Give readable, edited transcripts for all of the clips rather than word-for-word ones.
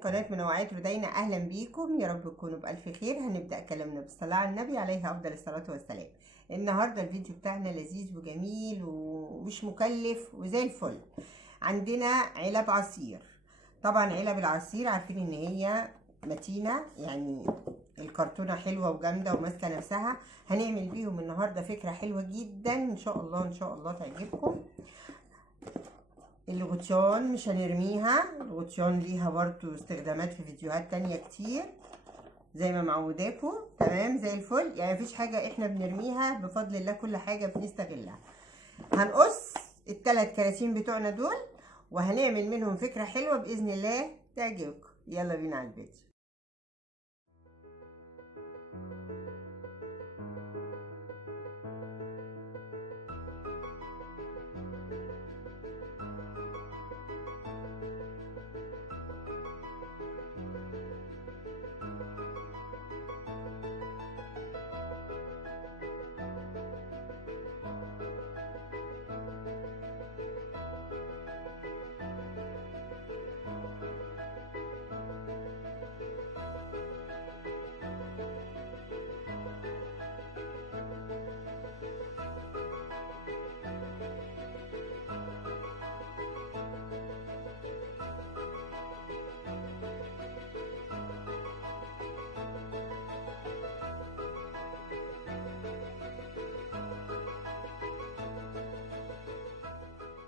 قناة منوعات ردينا. أهلا بيكم، يا رب تكونوا بألف خير. هنبدأ كلامنا بالصلاة على النبي عليه أفضل الصلاة والسلام. النهاردة الفيديو بتاعنا لذيذ وجميل ومش مكلف وزي الفل. عندنا علب عصير. طبعا علب العصير عارفين ان هي متينة، يعني الكرتونة حلوة وجامدة وماسكة نفسها. هنعمل بيهم النهاردة فكرة حلوة جدا ان شاء الله، ان شاء الله تعجبكم. الغطيان مش هنرميها، الغطيان ليها برضو استخدامات في فيديوهات تانية كتير زي ما معوداكم. تمام زي الفل، يعني مفيش حاجة احنا بنرميها بفضل الله، كل حاجة بنستغلها. هنقص الثلاث كراتين بتوعنا دول وهنعمل منهم فكرة حلوة بإذن الله تعجبكم. يلا بينا على الفيديو.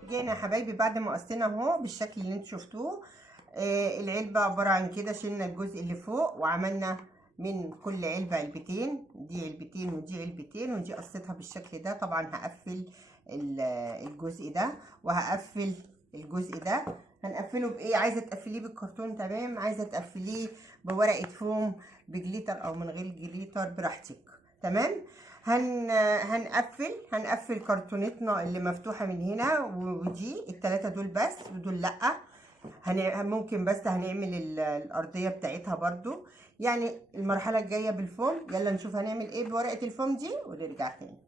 جينا يا حبايبي بعد ما قصينا اهو بالشكل اللي انتوا شفتوه. العلبة عبارة عن كده، شلنا الجزء اللي فوق وعملنا من كل علبة علبتين، دي علبتين ودي علبتين، ودي قصيتها بالشكل ده. طبعا هقفل الجزء ده وهقفل الجزء ده. هنقفله بايه؟ عايزه تقفليه بالكرتون تمام، عايزه تقفليه بورقه فوم بجليتر او من غير جليتر براحتك. تمام. هنقفل كرتونتنا اللي مفتوحه من هنا، ودي الثلاثه دول بس ودول لا. ممكن بس هنعمل الارضيه بتاعتها برضو، يعني المرحله الجايه بالفوم. يلا نشوف هنعمل ايه بورقه الفوم دي ونرجع تاني.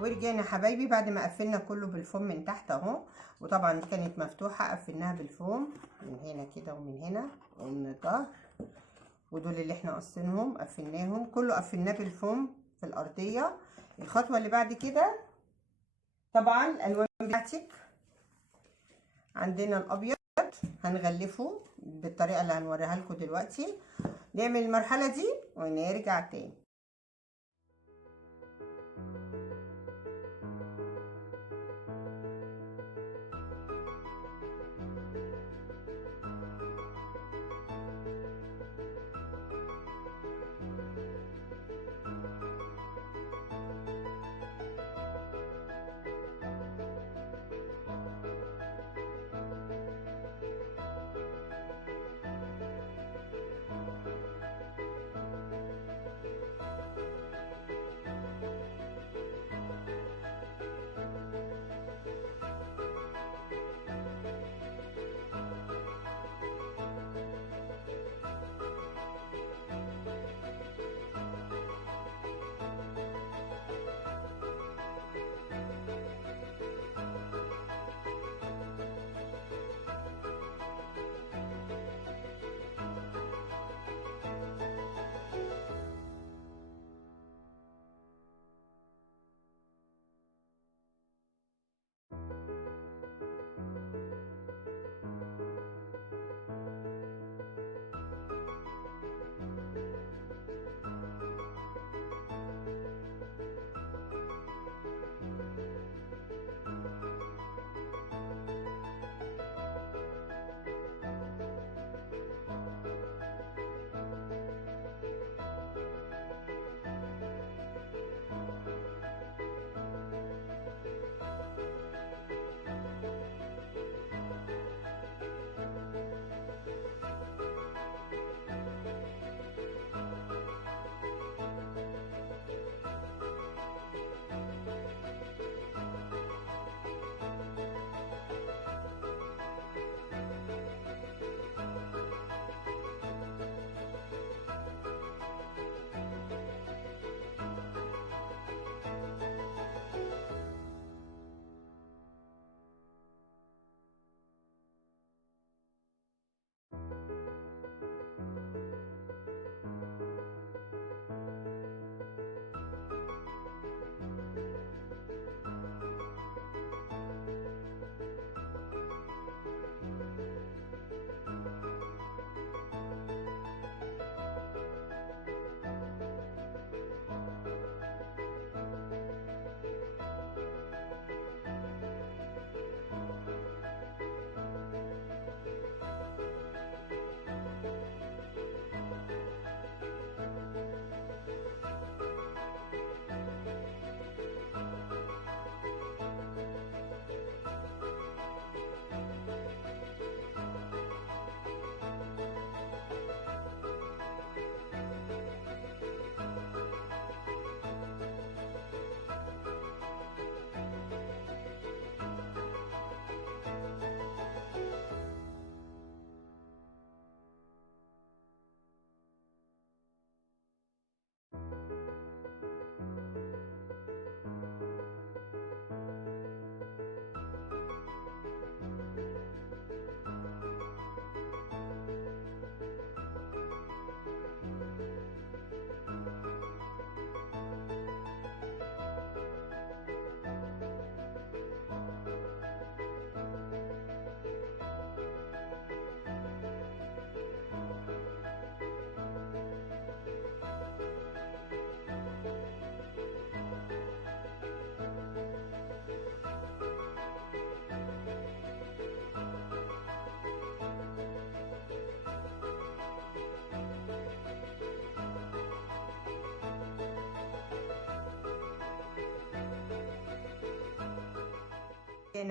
ورجعنا حبايبي بعد ما قفلنا كله بالفوم من تحت اهو، وطبعا كانت مفتوحه قفلناها بالفوم من هنا كده ومن هنا ومن الظهر، ودول اللي احنا قصينهم قفلناهم كله، قفلناه بالفوم في الارضيه. الخطوه اللي بعد كده طبعا الالوان بتاعتك. عندنا الابيض هنغلفه بالطريقه اللي هنوريها لكم دلوقتي. نعمل المرحله دي ونرجع تاني.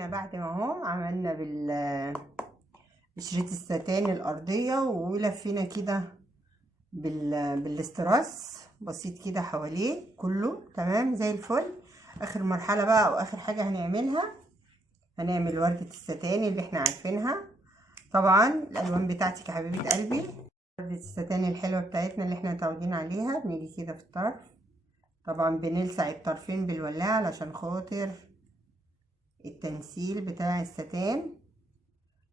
ورجعنا بعد ما اهو عملنا بشريط الستان الارضيه، ولفينا كده بالاستراس بسيط كده حواليه كله تمام زي الفل. اخر مرحله بقى او اخر حاجه هنعملها، هنعمل وردة الستان اللي احنا عارفينها طبعا. الالوان بتاعتك يا حبيبه قلبي، وردة الستان الحلوه بتاعتنا اللي احنا متعودين عليها. بنيجي كده في الطرف، طبعا بنلسع الطرفين بالولاعه علشان خاطر التنسيل بتاع الستان.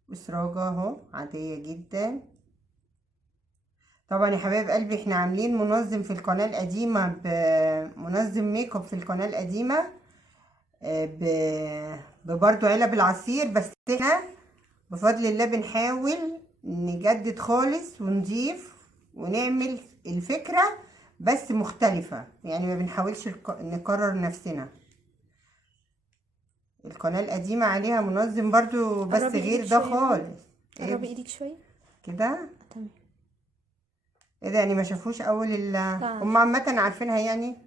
وسراجة اهو عاديه جدا. طبعا يا حبايب قلبي احنا عاملين منظم في القناه القديمه، بمنظم ميك اب في القناه القديمه ببرضو علب العصير، بس احنا بفضل الله بنحاول نجدد خالص ونضيف ونعمل الفكرة بس مختلفة، يعني ما بنحاولش نكرر نفسنا. القناة القديمة عليها منظم برضو بس غير ده خالص. قربي ايدك شوية كده تمام. ايه ده؟ يعني ما شافوش اول هم عامة عارفينها، يعني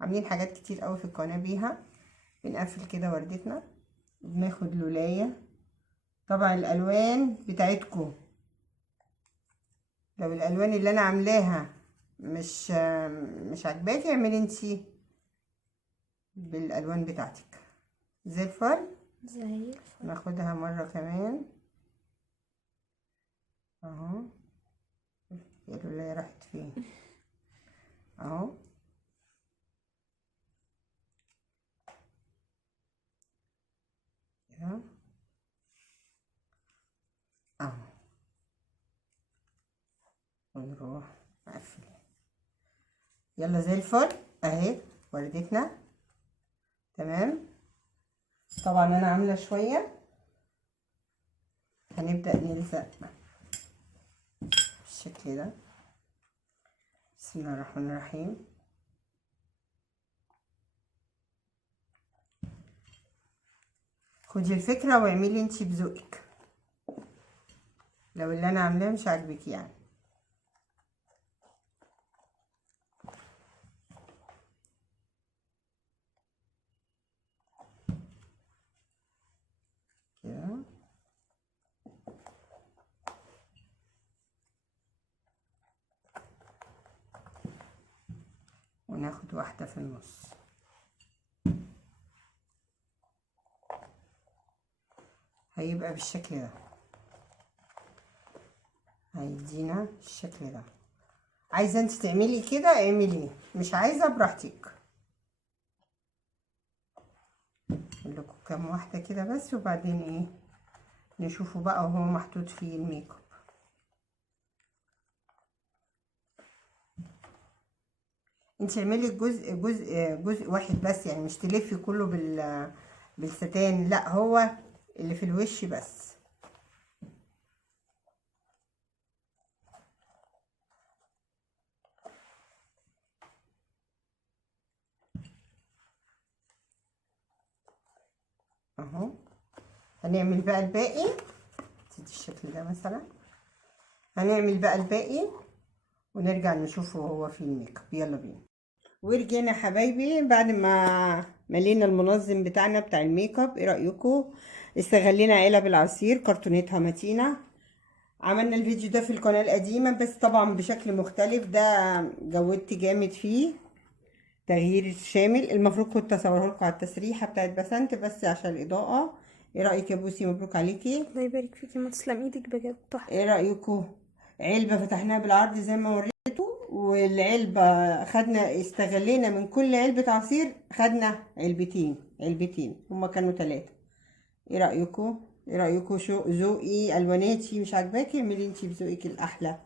عاملين حاجات كتير قوي في القناة بيها. بنقفل كده وردتنا، بناخد لولاية. طبعا الالوان بتاعتكم، لو الالوان اللي انا عاملاها مش عجباكي اعملي انتي بالالوان بتاعتك زي الفل. زي الفل. ناخدها مرة كمان اهو. يا لولاية راحت فين؟ اهو كده اهو، ونروح نقفل. يلا زي الفل اهي وردتنا تمام. طبعا انا عامله شويه، هنبدا نلزق بالشكل ده. بسم الله الرحمن الرحيم. خدي الفكره واعملي انتي بذوقك لو اللي انا عاملاه مش عاجبك يعني. كده وناخد واحدة في النص. هيبقى بالشكل ده، هيدينا الشكل ده. عايزة انت تعملي كده اعملي، مش عايزة براحتك. اقول لكم كام واحدة كده بس، وبعدين ايه نشوفه بقى وهو محطوط فيه الميك اب. انت اعملي جزء واحد بس، يعني مش تلفي كله بالستان، لا هو اللي في الوش بس. اهو هنعمل بقى الباقي. تدي الشكل ده مثلا، هنعمل بقى الباقي ونرجع نشوفه هو في الميك اب. يلا بينا. ورجعنا حبايبي بعد ما ملينا المنظم بتاعنا بتاع الميك اب. ايه رايكم؟ استغلينا علب العصير كرتونتها متينه. عملنا الفيديو ده في القناه القديمه بس طبعا بشكل مختلف، ده جودت جامد فيه تغيير شامل. المفروض كنت اصوره لكم على التسريحه بتاعت بسنت بس عشان الاضاءه. ايه رايك يا بوسي؟ مبروك عليكي. الله يبارك فيكي، ما تسلم ايدك بجد تحفه. ايه رايكم؟ علبه فتحناها بالعرض زي ما وريته، والعلبه خدنا استغلينا من كل علبه عصير خدنا علبتين هما كانوا 3. ايه رايكم؟ ايه رايكم؟ شو ذوقي الواناتي مش عاجباكي؟ اعملي انتي بذوقك الاحلى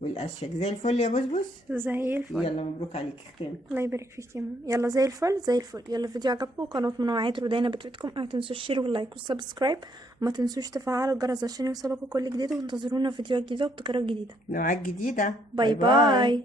والاشيك. زي الفل يا بسبس. زي الفل. يلا مبروك عليكي ختام. الله يبارك فيك يا ماما. يلا زي الفل زي الفل. يلا الفيديو عجبكم قناه منوعات رودينا بتفيدكم، ما تنسوش الشير واللايك والسبسكرايب، وما تنسوش تفعلوا الجرس عشان يوصلكم كل جديد، وانتظرونا في فيديوهات جديده وابتكارات جديده. نوعات جديده. باي باي.